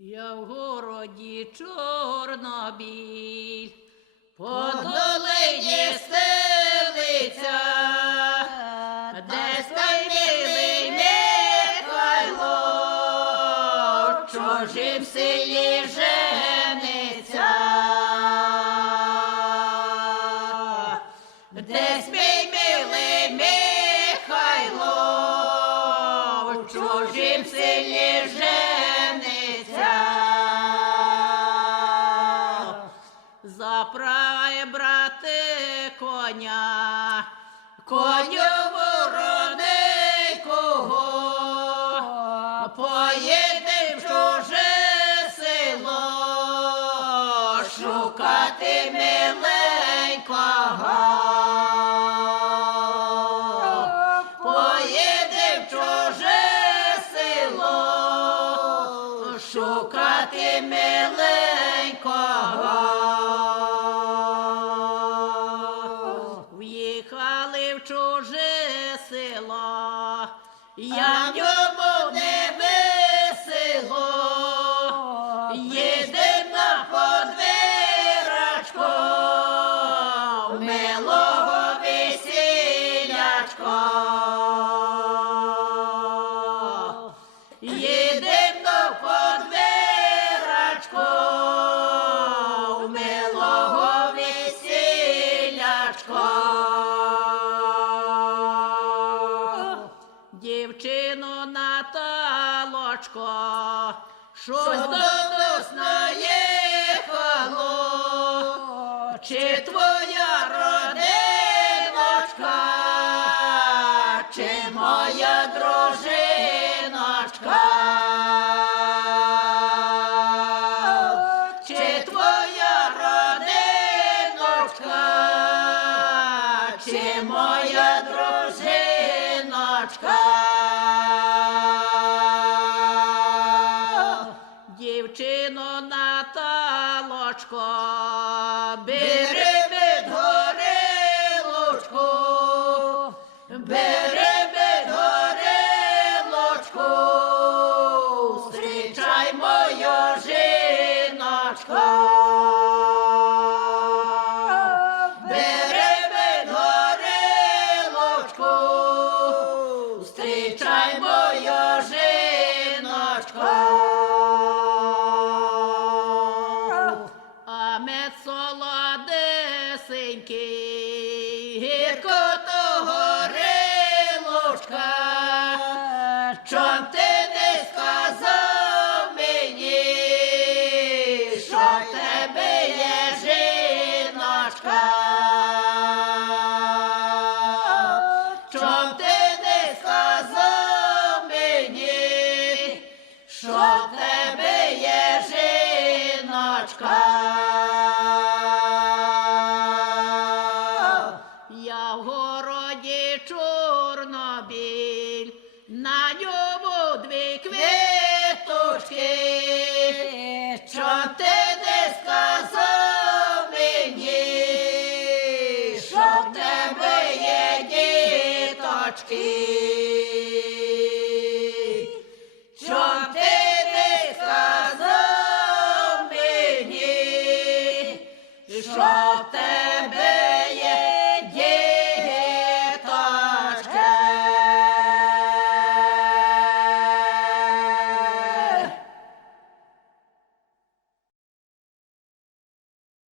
Я в городі Чорнобіль, по долині стелиться, десь той милий Михайло в чужім селі жениться. Десь мій милий Михайло в чужім селі жениться. Запрагай, брате, коня, коню вороненького, поїдем в чуже село шукати миленького. Поїдем в чуже село шукати миленького. В'їхали в чуже село, я в ньому не весело, їдем на подвірочку, милого весілячко. Їдем на подвірочку, милого весілячко. Дівчино Наталочко, щось до нас наїхало, чи твоя родиночка, чи моя дружиночка, чи твоя родиночка, чи моя дружиночка. Дівчино Наталочко, бери під горілочку, бери під горілочку, зустрічай мою жіночку. Бери під горілочку, зустрічай мою жіночку. А мед солодесенький, гірко то горілочка, чом ти не сказав мені, що в тебе є жіночка? Чом ти не сказав мені, що в тебе є жіночка? Я в городі Чорнобіль, на ньому дві квіточки, чом ти не сказав мені, що в тебе є діточки?